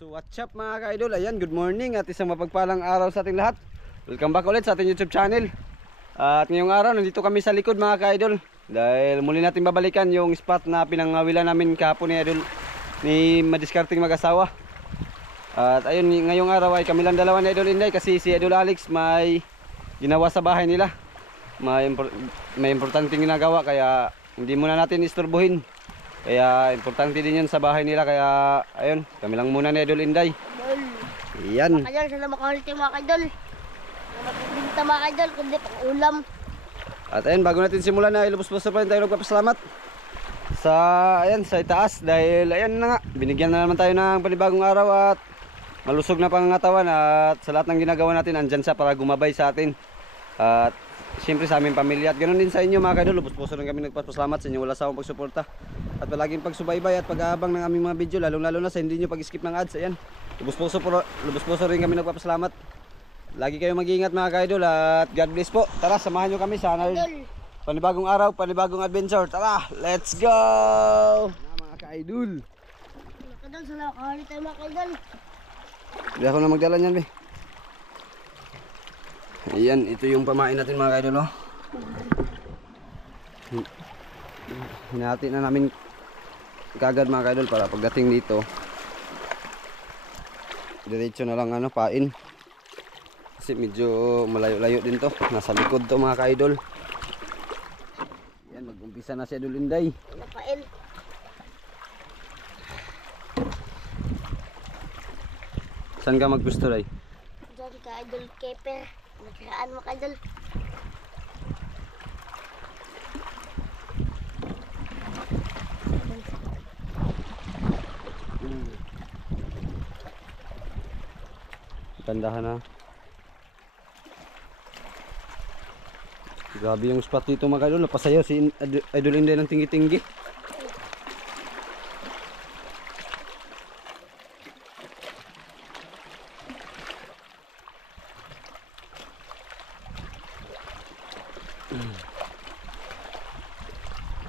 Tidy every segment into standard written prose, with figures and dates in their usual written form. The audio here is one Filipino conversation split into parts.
So what's up mga ka-idol, ayan, good morning at isang mapagpalang araw sa ating lahat. Welcome back ulit sa ating YouTube channel. At ngayong araw, nandito kami sa likod mga ka-idol, dahil muli natin babalikan yung spot na pinangawilan namin kahapon ni Idol, ni madiskarting mag-asawa. At ayun, ngayong araw ay kami lang dalawa ni Idol Inday, kasi si Idol Alex may ginawa sa bahay nila. May importanteng ginagawa, kaya hindi muna natin istorbohin. Kaya importante din yun sa bahay nila. Kaya ayun, kami lang muna ni Idol Inday. Ayan. Mga kaidol, sana makakulit yung mga kaidol. Magbibinta mga kaidol, kundi pang ulam. At ayun, bago natin simulan na ilubos-bos pa rin tayo nagpapasalamat sa, ayan, sa itaas. Dahil ayan na nga, binigyan na naman tayo ng panibagong araw at malusog na pangangatawan. At sa lahat ng ginagawa natin, andyan siya para gumabay sa atin. At siyempre sa aming pamilya at ganoon din sa inyo mga kaidol. Lubos-puso rin kami nagpapasalamat sa inyo, wala sa akong pagsuporta at palaging pagsubaybay at pag-aabang ng aming mga video, lalong-lalo na sa hindi nyo pag-skip ng ads. Ayan, lubos-puso rin kami nagpapasalamat. Lagi kayong mag-iingat mga kaidol at God bless po. Tara, samahan nyo kami sa panibagong araw, panibagong adventure. Tara, let's go mga kaidol. Mga kaidol, sana makakulit tayo mga kaidol. Hindi ako na magdala niyan, be. Ayan, ito yung pamain natin mga kaidol, oh. Hinati na namin kagad mga kaidol para pagdating dito diretso na lang pain, kasi medyo malayo-layo din to, nasa likod to mga kaidol. Yan, mag-umpisa na si Idol Inday. Napain. Saan ka maggusto, Ray? Diyan ka idol keper. Nakiraan mga kaidol. Tandahan na. Grabe yung spot dito mga kaidol, napasayaw si Idol Inday ng tinggi-tinggi.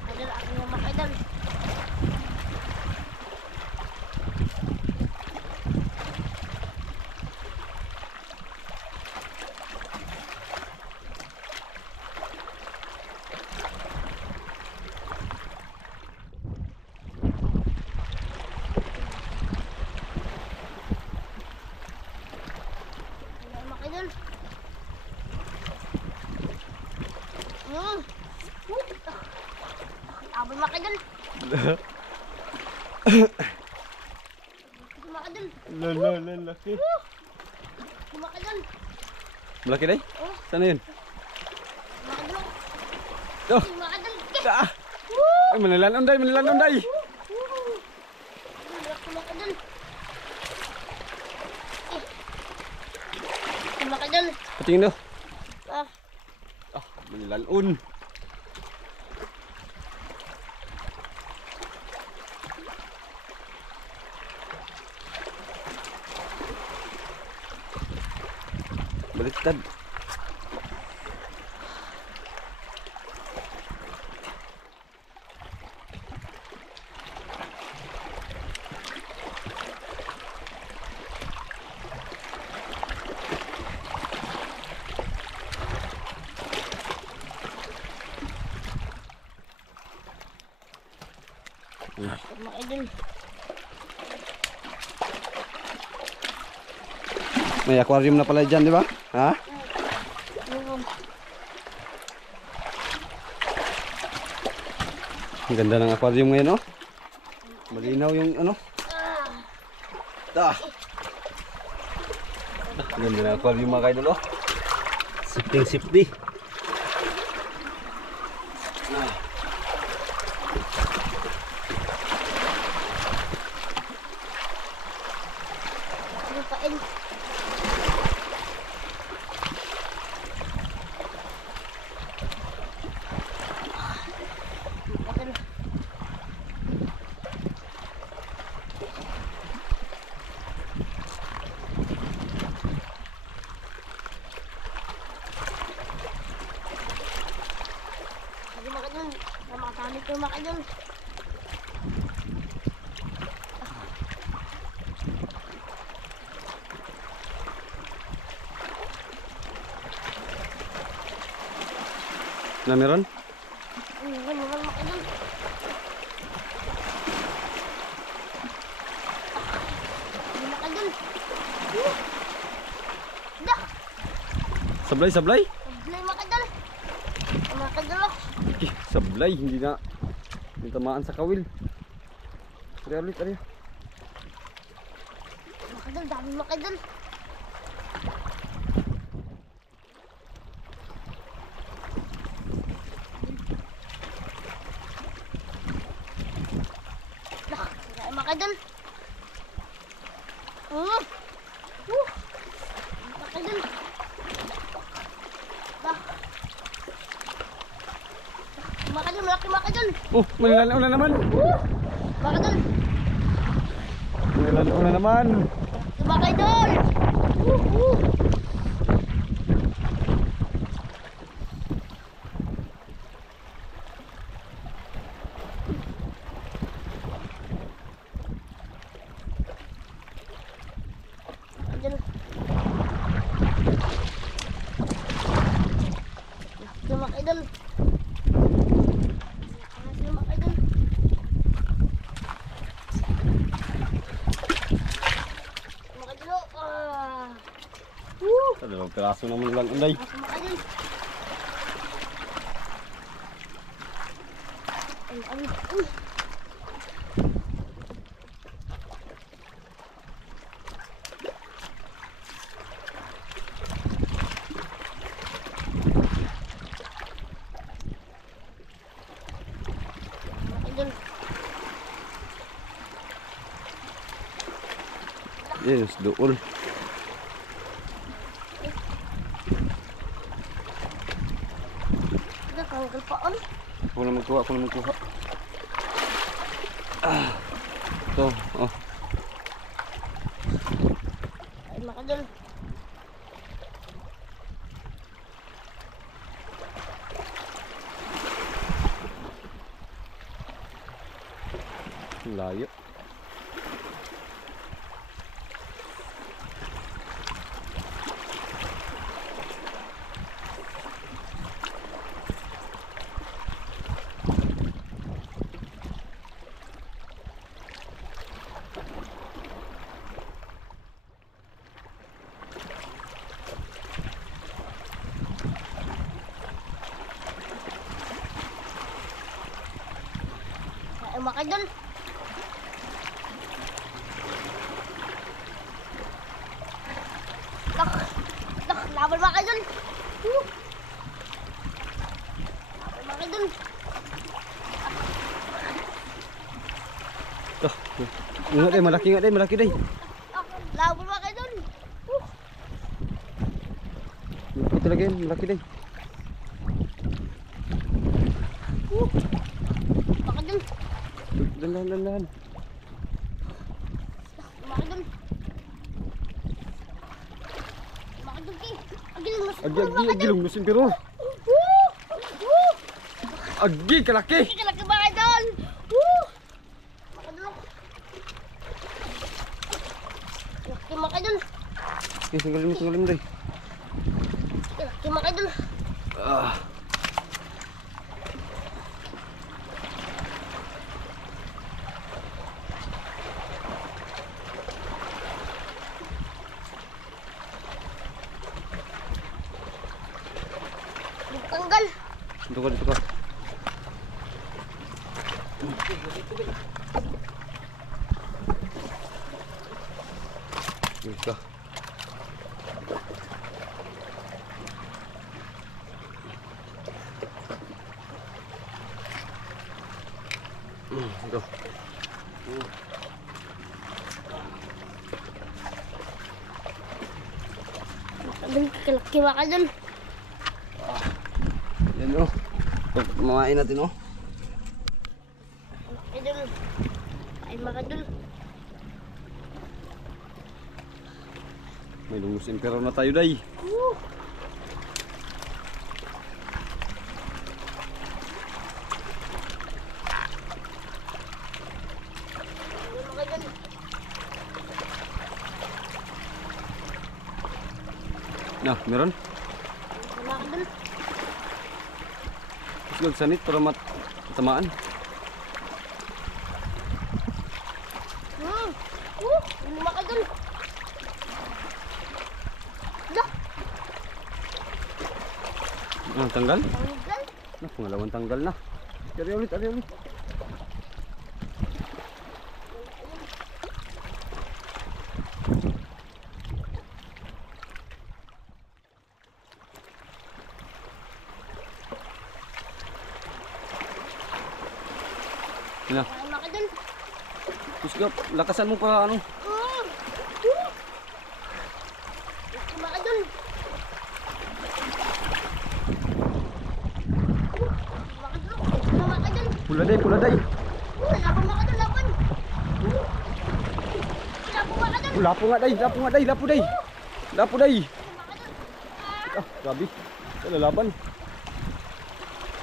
Kaidol, ako yung mga kaidol. Abang mga kaidol. Mga kaidol. Laki. Mga kaidol. Malaki, Day? Sana yun? Mga kaidol. Oh. Mga kaidol. Ah. Ay, manilanon, Day, manilanon, Day. Mga kaidol. Mga kaidol. Patingin daw. Ah, Ah, manilanon. Baliktad. mga kaidol. May aquarium na pala dyan, di ba? Ha? Ang ganda ng aquarium ngayon, oh. Malinaw yung Ah. Ang ganda ng aquarium mga kaidol, oh. Sifting. Lupain. Makasali ko mga kaidol. Na meron? Meron mga idol. Mga idol. Da. Sablay, sablay. Sablay mga idol. Mga idol. Sablay, hindi na. Hindi tamaan sa kawil. Tari ulit, tari. Mga idol, dami mga idol. Mga idol. Mga idol. Mga idol, malaki mga idol. Oh, malalauna naman. Mga idol. Malalauna naman. Mga idol. Idol. Mga idol. Mga idol. Mga idol. Dalawang piraso naman lang unday. Mga idol. Ay. Idol. Yes, dool. Idol, kanggal pa on. Ako na magkuha, ako na magkuha. Ah. Ito, oh. Ay, mga idol. Ang layo. Ay, mga idol. Laban mga idol. Laban mga idol. Ito. Ingat deh, malaki ingat deh, malaki deh. Laban mga idol. Ito lagi, malaki deh. Mga idol. Dahan, dahan. Mga idol. Mga idol ki. Agi, lunggusin pero. Agi, kalaki. Kalaki mga idol. Mga idol. Kalaki mga idol. Okay, tanggalin mo deh. Kalaki mga idol. Ah. Tanggal. Dito ka. Dito ka. Ito. Kalaki mga idol. Yan oh. Mamain natin oh. Idol. Ay mga idol. May lulusin pero na tayo day. Mga idol. Nah, meron? Mga idol. Yung sanit para matamaan. Luma ka dun. Dah, Tanggal? tanggal. Pangalawang tanggal na. Ari ulit, ari ulit. Ina, Luma ka dun. terus ka, lakasan mo pa ano. Luma ka dun. Luma ka dun. Pula day, pula day. Laban mo ka dun, laban. Laban mo ka dun. Lapo nga day, lapo nga day, lapo day. Lapo day. Ah, grabe. Lalaban.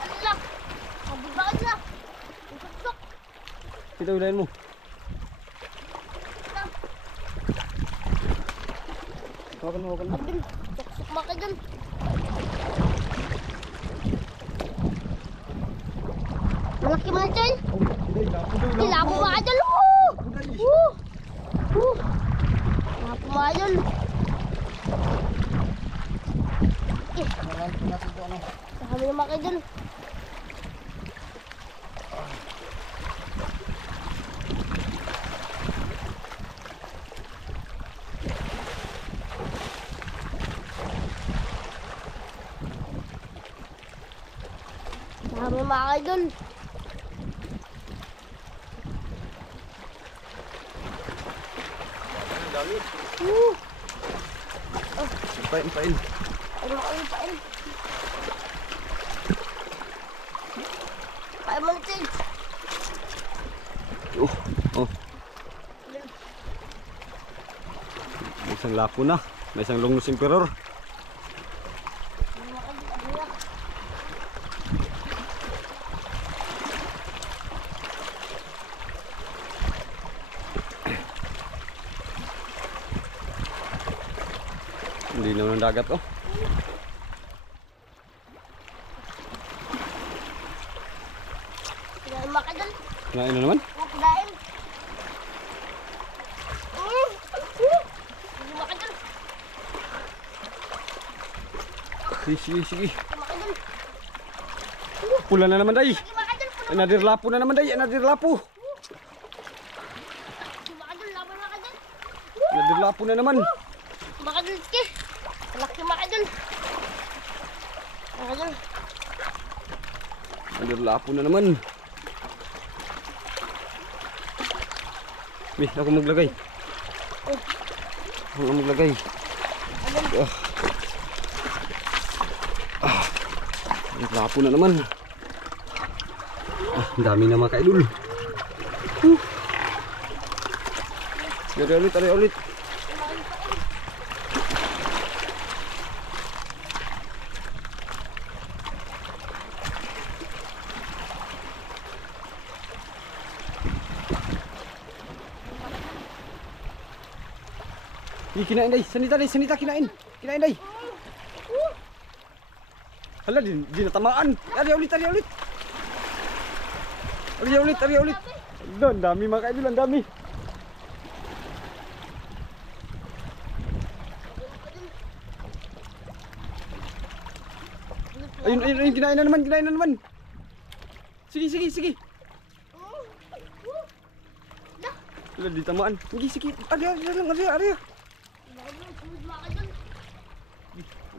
Allah. Mabul ba ka dun ah? Tusok-tusok. Kita ulayin mo. Hawakan mo, hawakan mo. Abdul, tusok mo ka dun. Malaki man dyan. Labo mo ka dun. Labo mo ka dun. Sabi naman kayo dun. Sabi naman kayo dun. Pain, pain. Ano kayo pain? Pain mo natin. Oh. May isang lapo na. May isang longnose emperor. Hindi naman ang dagat oh. Kinain mo ka dun. Kinain na naman. Kinain. Kinain mo ka dun. Sige, sige. Kinain mo ka dun. Pula na naman day. Kinain mo ka dun. Another lapo na naman day. Another lapo. Kinain mo ka dun. Laban mo ka dun. Another lapo na naman. Maka dun, Ski. Malaki maka dun. Maka dun. Another lapo na naman. Mih, ako maglagay. Ako maglagay. Ang lapo na naman. Ang dami na mga kaidol. Ari ulit. Kinain day, sanita kinain. Kinain day. Hala, di natamaan. Ari ulit. Ang dami mga kaidol, ang dami. Ayun, kinain na naman. Sige. Hala, di tamaan. Sige. Ari.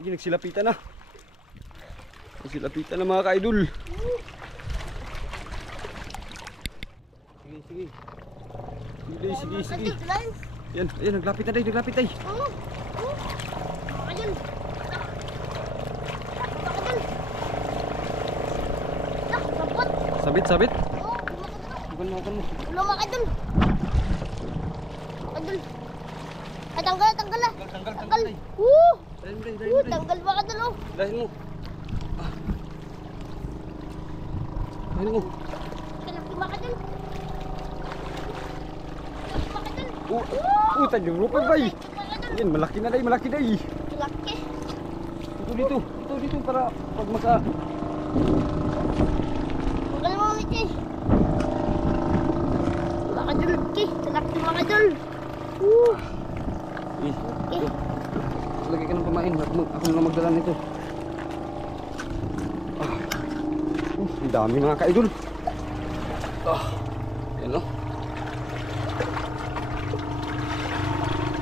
Hindi nagsilapitan na. Nagsilapitan na mga ka-idol. Sige. Yan, naglapit na day. Sabit. Makan mo. Ulo maka dun. Ay, tanggal lah. Tanggal. Tanggal maka dun, oh. Dahin mo. Malaki maka dun. Tanyong lupag bay. Yan, malaki na day. Malaki. Dito para pag maka laki. Mga kadol, laki. Laki mga kadol. Eh, Eh. lagi ka ng pamain. Ako na lang magdala nito. Ang dami mga ka-idol. Ayan o.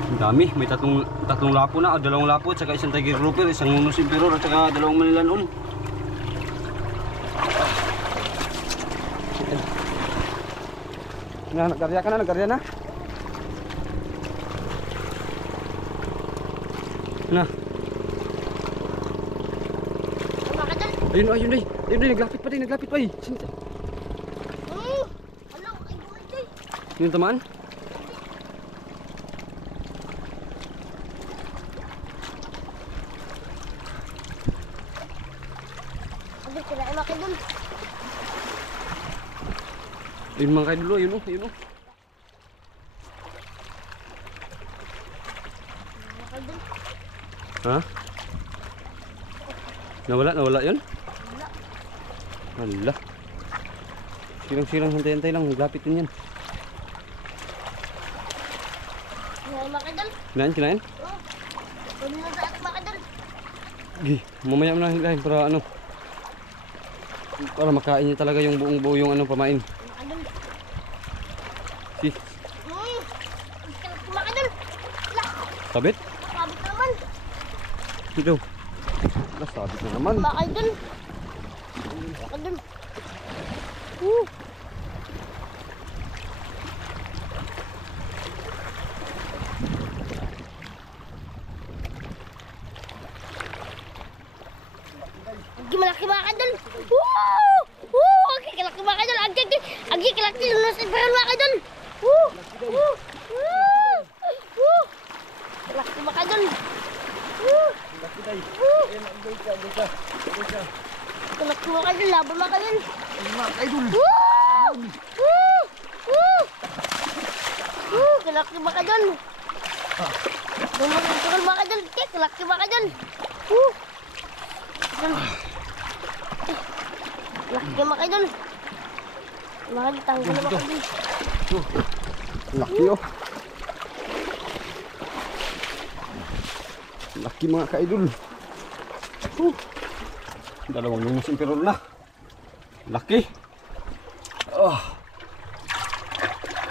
Ang dami. May tatlong lapo na. O, dalawang lapo. At saka isang tiger grouper. Isang Munos Emperor. At saka dalawang Manilanon. Nagkarya ka na. Nagkarya na. Na. Mga kadol. Ayun, ayun day. Ayun day. Naglapit pa day. Naglapit pa day. Sino? Ano? Ay, buhay day. Yung tamaan? Kadol, sila ay mga kadol. Ayun mga ka-idol. Ayun o. Ayun o. Mga kadol. Ha? Nawala? Nawala yun? Wala. Hala. Silang-silang, hantay-hantay lang. Maglapit din yan. Mga kadol. Kinain, kinain? Pwede na sa ating mga kadol. Gi, mamaya mo na hilahin para ano. Para makain niya talaga yung buong buo yung ano pamain. Mga kadol. Si, Mga kadol. Wala. sabit? Sabit naman. Ito. Wala, sabit na naman. Mga kadol. Mga kadol. Agi malaki mga kadol. Agi kalaki mga kadol. Agi kalaki lunos ibaran mga kadol. Kalaki mga kadol. Kalaki mga kadol. Laban mga kadol. Kalaki mga kadol. Lumang mga kadol. Kalaki mga kadol. Laki mga idol. Mga tanggal na mga idol. Laki oh. Laki mga ka-idol. Dalawang Munos Emperor na. Laki.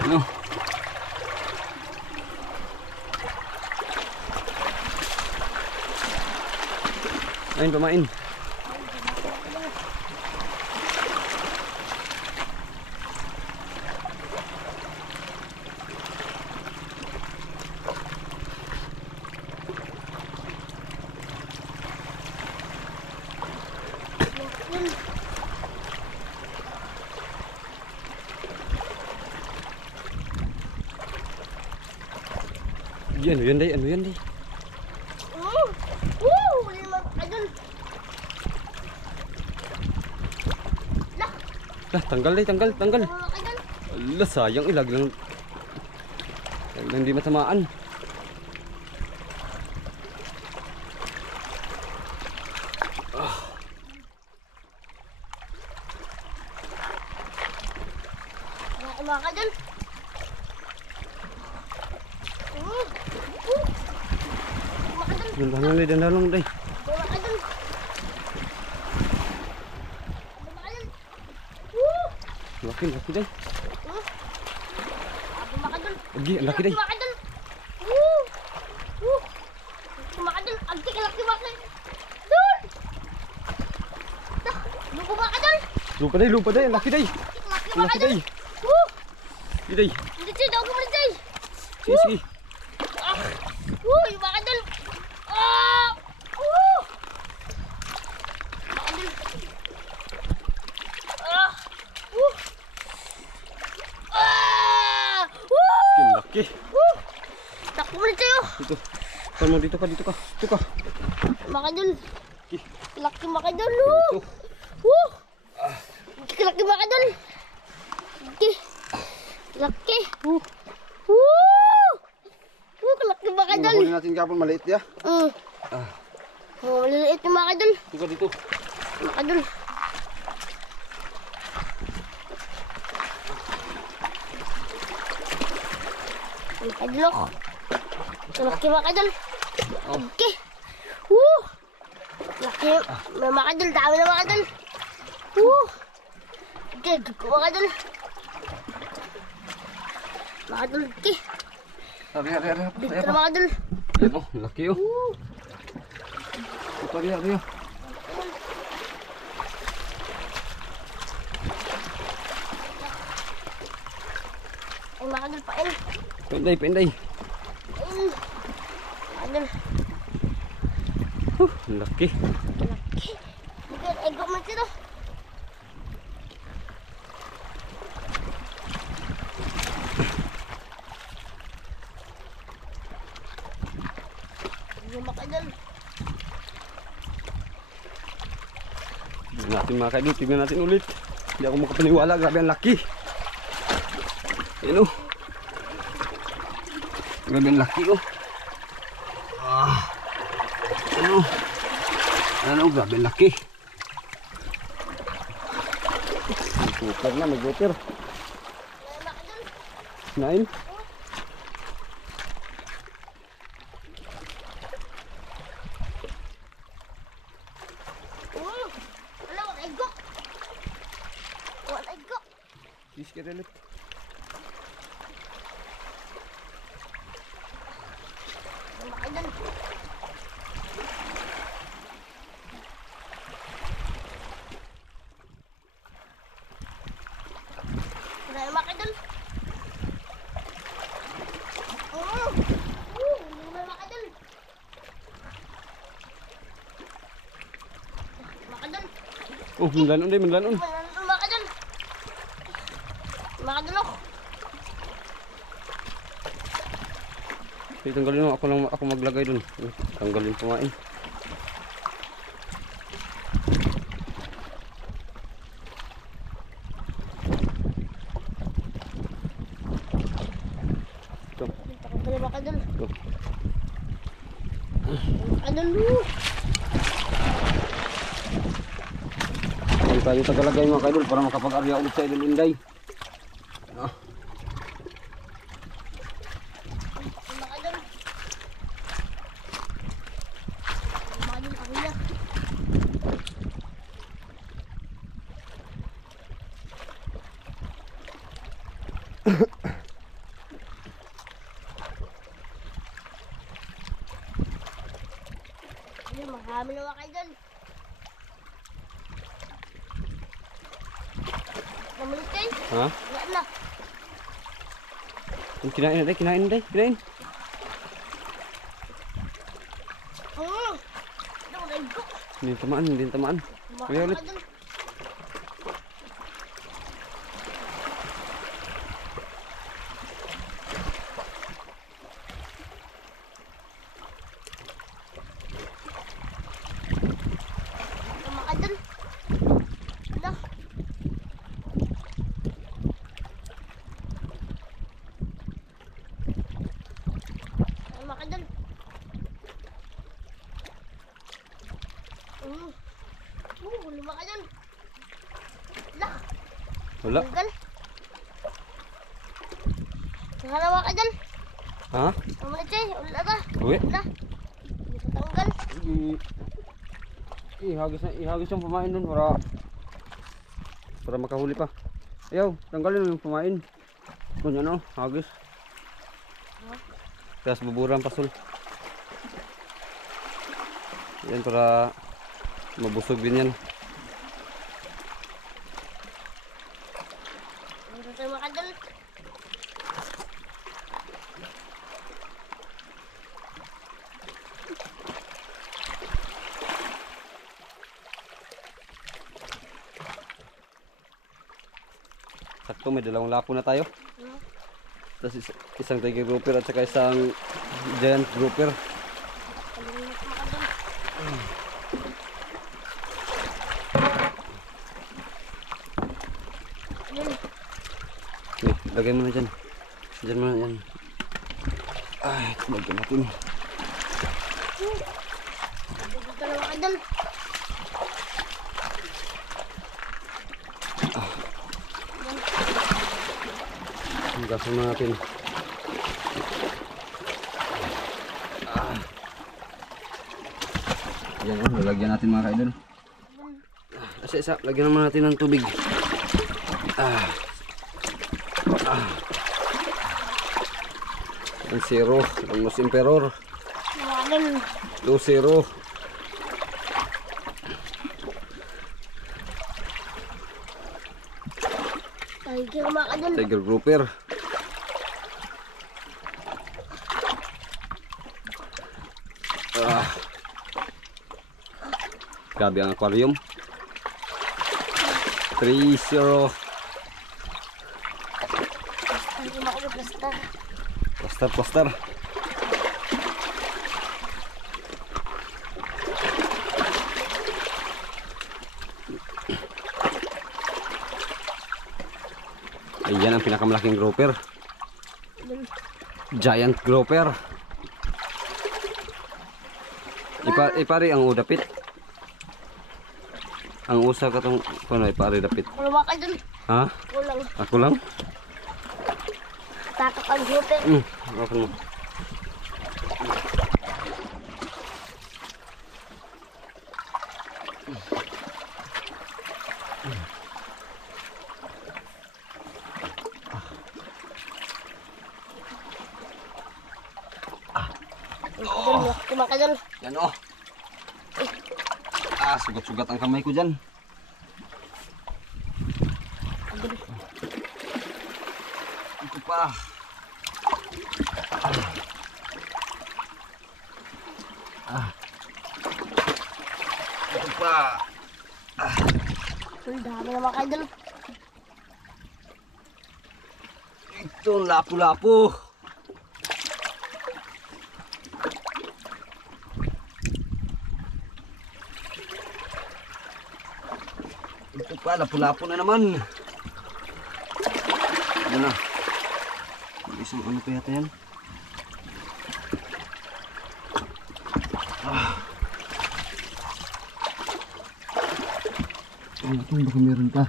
Ano? Ayun, pamain. Ano yan day? Ano yan day? Huli mga idol. Tanggal day, tanggal. Mga idol. Ala, sayang ilag lang. Hindi matamaan. Mga idol. Dandan lang day, dandan lang day. Mga idol. Mga idol. Laki, laki day. Mga idol. Agi, ang laki day. Mga idol. Mga idol. Agi kalaki mga idol. Luko mga idol. Lupa day, ang laki day. Kalaki Ang mga laki idol. day. Sige day. Hindi siya daw kumain day. Sige, sige. Yung mga idol. Laki. Takbo mo tayo. Dito. Tama dito ka, dito ka. Dito ka. Mga idol. Laki mga idol. Dito. Laki mga idol. Laki. Laki mga idol. Huli natin kapon maliit ya. Maliliit yung mga idol. Dito ka dito. Mga idol. Mga idol, oh. Malaki mga idol. Okay. Woo! Laki. May mga idol, dami na mga idol. Woo! Okay, mga idol. Mga idol, okay. Ari. Dito na mga idol. Ayan oh, laki oh. Ito ari. Ay mga idol, pain. Pinday. Pain. Mga idol. Laki. Laki. Okay, ego man sila. Yung mga idol. Tignan natin mga kaidol, tignan natin ulit. Hindi ako makapaniwala, grabe ang laki. Ayan oh. Grabe ang laki oh. Ano, grabe ang laki. Super na, mag-water. Nain. Wala, wala ego. Wala ego. Iskir ulit. Yung mga idol. Wala yung mga idol. Yung mga idol. Mga idol. Oh, manlanon din, manlanon. Mga idol. Mga idol, oh. Okay, tanggalin mo, ako maglagay dun. Tanggalin pumain. Ito. Takot na mga idol. Ito. Mga idol, oh. Huwag tayo tagalagay mga kaidol para makapag-arya ulit sa Idol Inday. Mga idol. Mga idol, ako na. Ayun, marami na mga idol. Namulit kayo? Ha? Wala na. Kinain na day, kinain. Ano, wala ego. Hindi tamaan. Kuya ulit. Mga idol. Mga idol. Wala. Mga idol. Wala mga idol. Wala. Wala. Tanggal. Tanggal na mga idol. Ha? Namulit kayo? Wala na. Uwi. Wala. Hindi ko tanggal. Ihagis yung pamain dun para makahuli pa. Ayaw, tanggalin mo yung pamain. Kung ano, hagis. Tapos buburang pasul. Yan para mabusog din yan. Dito tayo mga idol. Sakto, may dalawang lapo na tayo. Tapos isang tiger grouper at saka isang giant grouper. Palinis mga idol. Yun. Okay, lagay mo na dyan. Dyan mo na yan. Ay, lagyan natin. Dito tayo mga idol. Hugasan mo natin. Yan oh, lalagyan natin mga kaidol. Isa, lagyan naman natin ng tubig. Ang zero, ang Los Emperor. Nawalan. 2-0. Tiger mga kadol. Tiger grouper. Grabe ang aquarium. 3-0. Tiger mga kadol. Plaster. Plaster, plaster. Ayan ang pinakamalaking grouper. Giant grouper. Ipari ang udapit. Ang usa ka tong kuno ipari dapit. Kulang mga kadol. Ha? Kulang. Ako lang. Takot ang grouper. Ako mo. Mga kadol. Yan oh. Sugat-sugat ang kamay ko dyan. Ito pa. Ito pa. Ang dami na mga kadol. Ito, lapu-lapu. Ito pa, lapu-lapu na naman. Ano na? Isang ano pa yata yan? Ito, baka meron pa.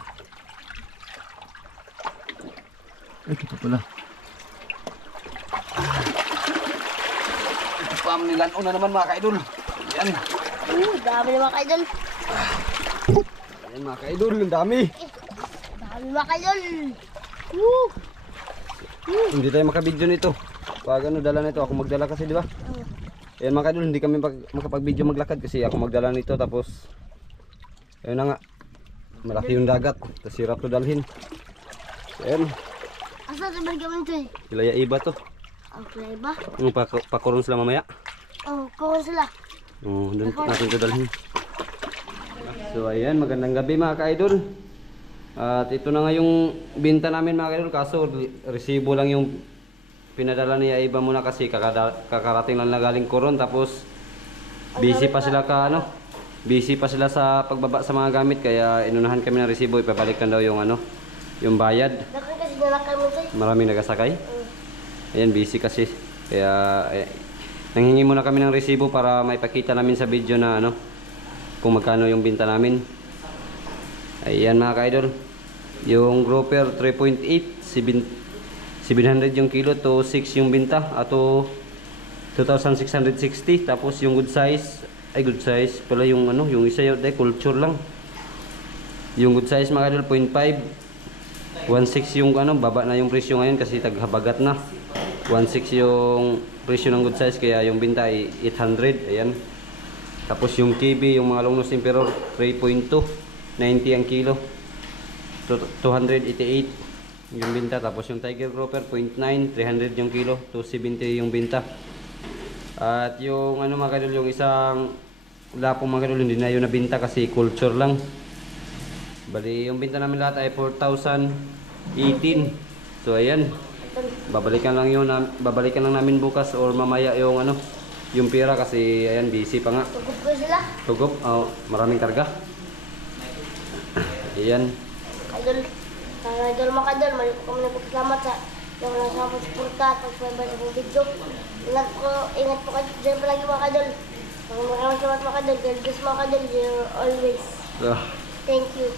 Ito pa pala. Ito pa, nilanon na naman mga kaidol. Yan. Dami na mga kadol. Ayan mga kaidol, ang dami. Dami mga kadol. Hindi tayo makabidyo nito. Pag ano, dala nito, ako magdala kasi, di ba? Ayan mga kaidol, hindi kami makapag-video maglakad kasi ako magdala nito. Tapos, ayun na nga, malaki yung dagat. Tapos hirap to dalhin. Ayan, Asa sa bargaman ito eh? Ilaya iba to. Ang kulay ba? Pakurong sila mamaya. Kuha sila. Doon natin to dalhin. So ayan, magandang gabi mga ka-idol. At ito na nga yung binta namin mga ka-idol. Kaso resibo lang yung pinadala niya iba muna kasi kakarating lang na galing Coron. Tapos busy pa sila busy pa sila sa pagbaba sa mga gamit. Kaya inunahan kami ng resibo. Ipabalikan daw yung yung bayad. Dakan kasi nalakay mo ito eh. Maraming nagasakay. Ayan, busy kasi. Kaya nanghingi muna kami ng resibo para maipakita namin sa video na kung magkano yung binta namin. Ayan mga ka-idol. Yung grouper 3.8, 700 yung kilo to 6 yung binta. Ato 2,660. Tapos yung good size pala yung yung isa yun, culture lang. Yung good size mga ka-idol 0.5. 1.6 yung baba na yung presyo ngayon kasi taghabagat na. 1.6 yung presyo ng good size kaya yung binta ay 800. Ayan. Tapos yung KB, yung mga Los Emperor 3.2, 90 ang kilo. 288 yung binta. Tapos yung Tiger Grouper 0.9, 300 yung kilo, 270 yung binta. At yung mga kadol, yung isang lapong mga kadol, hindi na yun nabinta kasi culture lang. Bali yung binta namin lahat ay 4,018. So ayan. Babalikan lang namin bukas or mamaya yung pera kasi ayan, busy pa nga. Tugot ko sila. Tugot, maraming karga. Ayan. Kadol. Kadol mga kadol. Mali po kami nagpapasalamat sa yung nasa pagsuporta at pagsuporta sa video. Ingat po kayo dyan palagi mga kadol. Maraming salamat mga kadol. God bless mga kadol. You're always. So, Thank you.